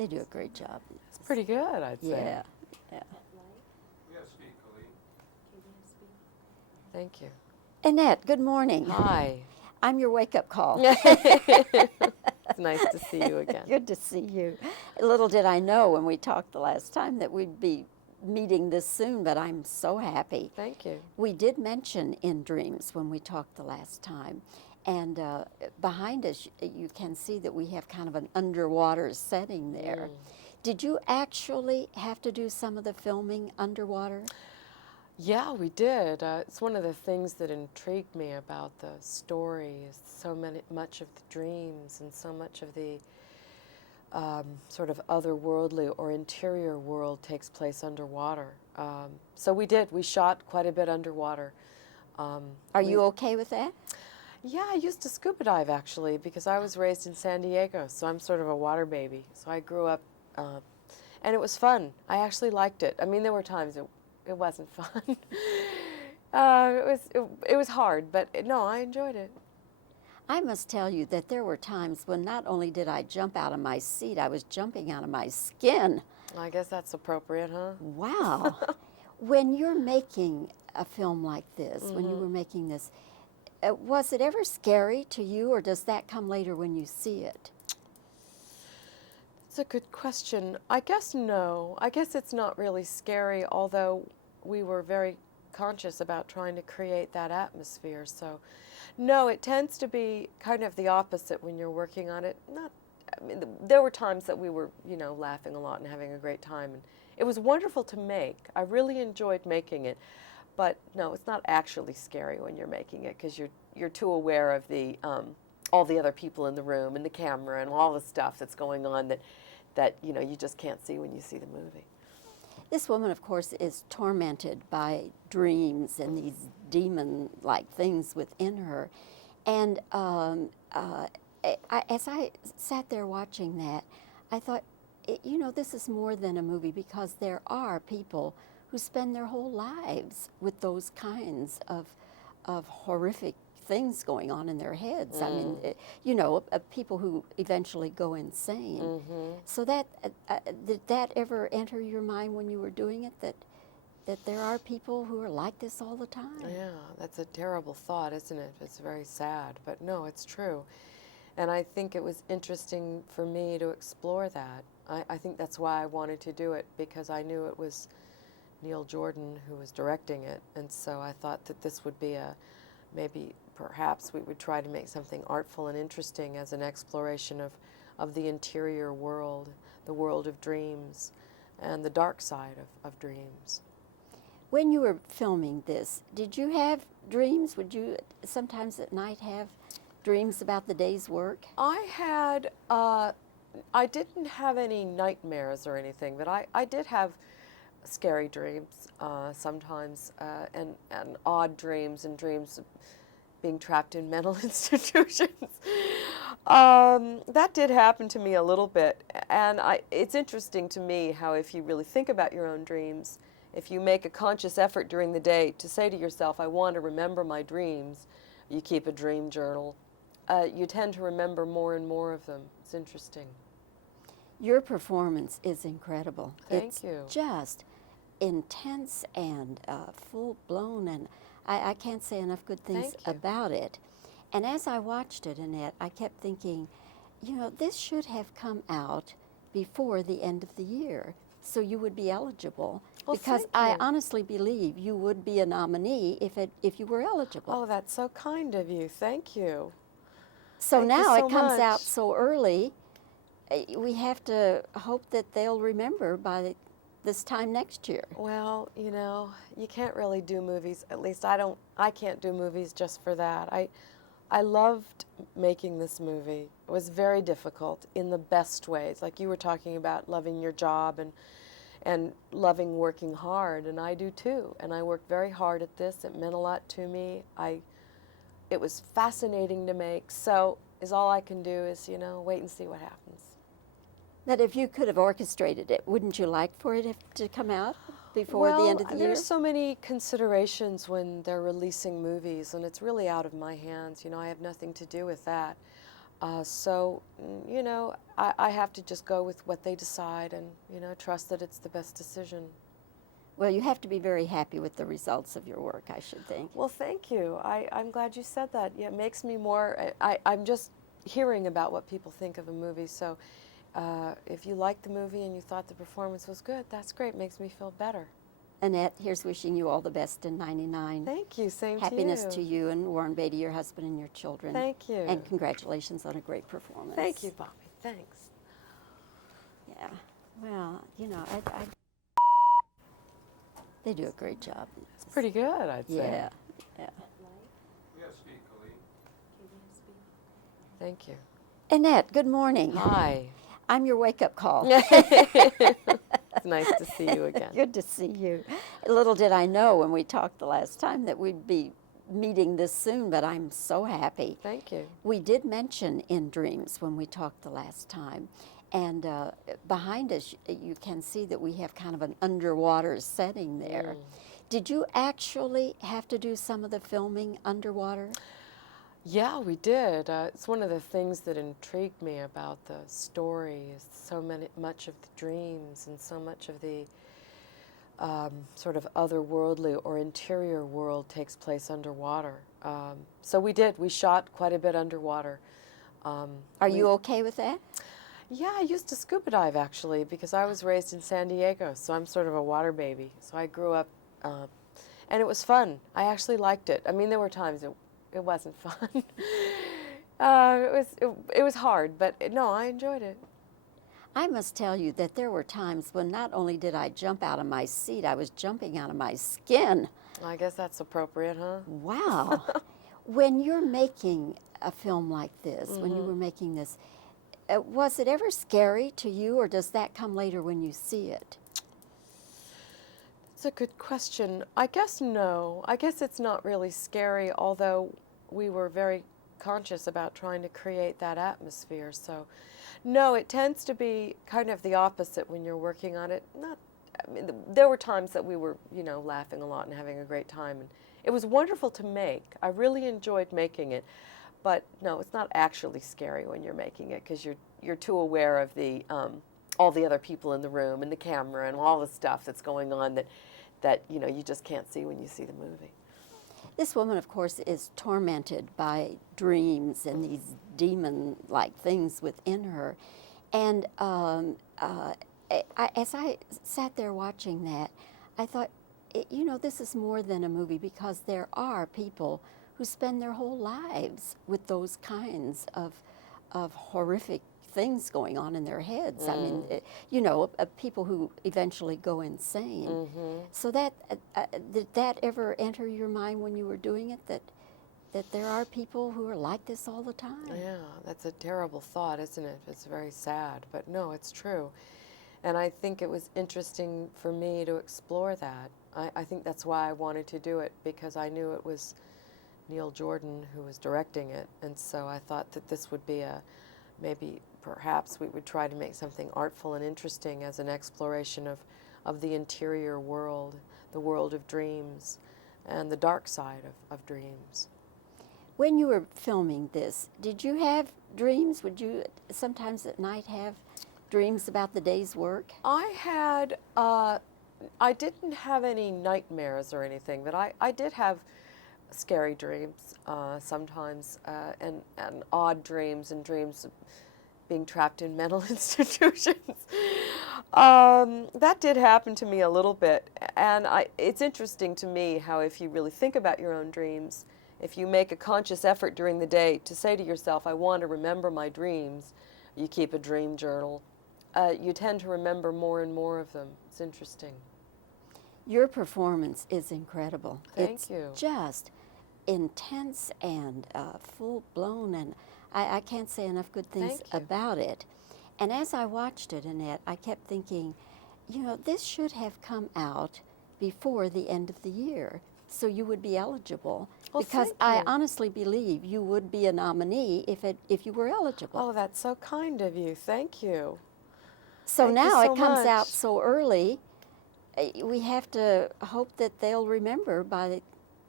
They do a great job. It's pretty good, I'd say. Yeah, yeah. We have speak, Colleen. Thank you. Annette, good morning. Hi. I'm your wake-up call. It's nice to see you again. Good to see you. Little did I know when we talked the last time that we'd be meeting this soon, but I'm so happy. Thank you. We did mention In Dreams when we talked the last time. And behind us, you can see that we have kind of an underwater setting there. Did you actually have to do some of the filming underwater? Yeah, we did. It's one of the things that intrigued me about the story is much of the dreams and so much of the sort of otherworldly or interior world takes place underwater. So we did. We shot quite a bit underwater. Are you okay with that? Yeah, I used to scuba dive actually because I was raised in San Diego, so I'm sort of a water baby. So I grew up, and it was fun. I actually liked it. I mean, there were times it wasn't fun. It was hard, but no, I enjoyed it. I must tell you that there were times when not only did I jump out of my seat, I was jumping out of my skin. I guess that's appropriate, huh? Wow. When you're making a film like this, when you were making this, was it ever scary to you, or does that come later when you see it? That's a good question. I guess no. I guess it's not really scary, although we were very conscious about trying to create that atmosphere. So, no, it tends to be kind of the opposite when you're working on it. I mean, there were times that we were, laughing a lot and having a great time. And it was wonderful to make. I really enjoyed making it. But no, it's not actually scary when you're making it because you're too aware of the all the other people in the room and the camera and all the stuff that's going on that you just can't see when you see the movie. This woman, of course, is tormented by dreams and these demon-like things within her. And as I sat there watching that, I thought, this is more than a movie because there are people who spend their whole lives with those kinds of horrific things going on in their heads. I mean, people who eventually go insane. So did that ever enter your mind when you were doing it, that there are people who are like this all the time? Yeah, that's a terrible thought, isn't it? It's very sad, but no, it's true. And I think it was interesting for me to explore that. I think that's why I wanted to do it, because I knew it was Neil Jordan who was directing it, and so I thought that this would be perhaps we would try to make something artful and interesting as an exploration of the interior world, the world of dreams, and the dark side of dreams. When you were filming this, did you have dreams? Would you sometimes at night have dreams about the day's work? I didn't have any nightmares or anything, but I did have scary dreams sometimes, and odd dreams, and dreams of being trapped in mental institutions. That did happen to me a little bit, and it's interesting to me how if you really think about your own dreams, if you make a conscious effort during the day to say to yourself, I want to remember my dreams, you keep a dream journal, you tend to remember more and more of them. It's interesting. Your performance is incredible. Thank you. It's just intense and full-blown, and I can't say enough good things about it. And as I watched it, Annette, I kept thinking, this should have come out before the end of the year, so you would be eligible. Well, because I honestly believe you would be a nominee if you were eligible. Oh, that's so kind of you. Thank you. So Thank you now so it comes much. out so early, we have to hope that they'll remember by this time next year. Well, you can't really do movies. At least I can't do movies just for that. I loved making this movie. It was very difficult in the best ways. Like you were talking about loving your job and loving working hard, and I do too. And I worked very hard at this. It meant a lot to me. It was fascinating to make. So all I can do is, wait and see what happens. That if you could have orchestrated it, wouldn't you like for it to come out before the end of the year? There's so many considerations when they're releasing movies, and it's really out of my hands. I have nothing to do with that. You know, I have to just go with what they decide and, you know, trust that it's the best decision. Well, you have to be very happy with the results of your work, I should think. Well, thank you. I'm glad you said that. Yeah, it makes me more, I'm just hearing about what people think of a movie. So if you liked the movie and you thought the performance was good, that's great. Makes me feel better. Annette, here's wishing you all the best in '99. Thank you. Same Happiness to you. to you and Warren Beatty, your husband, and your children. Thank you. And congratulations on a great performance. Thank you, Bobbie. Thanks. Yeah. Well, you know, they do a great job. It's pretty good, I'd say. Yeah. Yeah. We have speak, Colleen. Thank you. Annette, good morning. Hi. I'm your wake-up call. It's nice to see you again. Good to see you. Little did I know when we talked the last time that we'd be meeting this soon, but I'm so happy. Thank you. We did mention In Dreams when we talked the last time. And behind us, you can see that we have kind of an underwater setting there. Did you actually have to do some of the filming underwater? Yeah, we did. It's one of the things that intrigued me about the story is much of the dreams and so much of the sort of otherworldly or interior world takes place underwater. So we shot quite a bit underwater. Are you okay with that? Yeah, I used to scuba dive actually because I was raised in San Diego, so I'm sort of a water baby. So I grew up, and it was fun. I actually liked it. I mean, there were times it wasn't fun. It was hard, but no, I enjoyed it. I must tell you that there were times when not only did I jump out of my seat, I was jumping out of my skin. I guess that's appropriate, huh? Wow. When you're making a film like this, when you were making this, was it ever scary to you, or does that come later when you see it? That's a good question. I guess no. I guess it's not really scary, although we were very conscious about trying to create that atmosphere. So, no, it tends to be kind of the opposite when you're working on it. I mean, there were times that we were, you know, laughing a lot and having a great time, and it was wonderful to make. I really enjoyed making it. But no, it's not actually scary when you're making it because you're too aware of the all the other people in the room and the camera and all the stuff that's going on that you know you just can't see when you see the movie. This woman, of course, is tormented by dreams and these demon-like things within her. And as I sat there watching that, I thought, you know, this is more than a movie because there are people who spend their whole lives with those kinds of horrific things going on in their heads. I mean, you know, people who eventually go insane. So that did that ever enter your mind when you were doing it, that there are people who are like this all the time? Yeah, that's a terrible thought, isn't it? It's very sad, but no, it's true. And I think it was interesting for me to explore that. I think that's why I wanted to do it, because I knew it was Neil Jordan who was directing it, and so I thought that this would be perhaps we would try to make something artful and interesting as an exploration of the interior world, the world of dreams, and the dark side of dreams. When you were filming this, did you have dreams? Would you sometimes at night have dreams about the day's work? I didn't have any nightmares or anything, but I did have scary dreams sometimes, and odd dreams, and dreams of being trapped in mental institutions. That did happen to me a little bit, and it's interesting to me how if you really think about your own dreams, if you make a conscious effort during the day to say to yourself, I want to remember my dreams, you keep a dream journal, you tend to remember more and more of them. It's interesting. Your performance is incredible. Thank you. It's just intense and full-blown, and I can't say enough good things about it. And as I watched it, Annette, I kept thinking, you know, this should have come out before the end of the year, so you would be eligible. Well, because thank I you. honestly believe you would be a nominee if you were eligible. Oh, that's so kind of you. Thank you. So Thank you now so it comes out much. so early, we have to hope that they'll remember by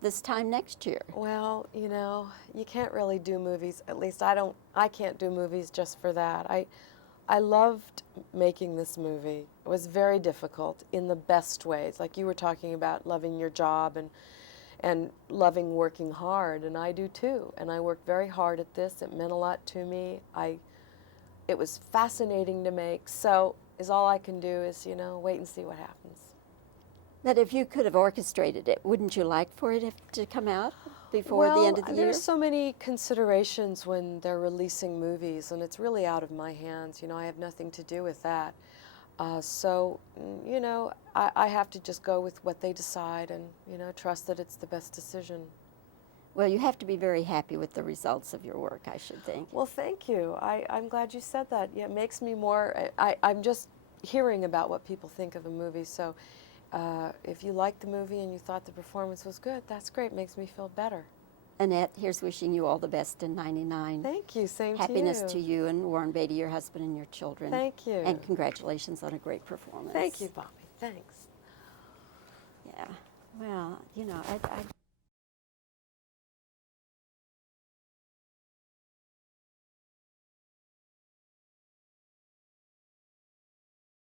this time next year? Well, you know, you can't really do movies. At least I can't do movies just for that. I loved making this movie. It was very difficult in the best ways. Like you were talking about loving your job and loving working hard, and I do too. And I worked very hard at this. It meant a lot to me. It was fascinating to make. So all I can do is, you know, wait and see what happens. That if you could have orchestrated it, wouldn't you like for it to come out before the end of the year? There's so many considerations when they're releasing movies, and it's really out of my hands. You know, I have nothing to do with that. You know, I have to just go with what they decide and, you know, trust that it's the best decision. Well, you have to be very happy with the results of your work, I should think. Well, thank you. I'm glad you said that. Yeah, it makes me more, I'm just hearing about what people think of a movie. So if you liked the movie and you thought the performance was good, that's great. It makes me feel better. Annette, here's wishing you all the best in '99. Thank you. Same Happiness to you. to you and Warren Beatty, your husband, and your children. Thank you. And congratulations on a great performance. Thank you, Bobbie. Thanks. Yeah. Well, you know, I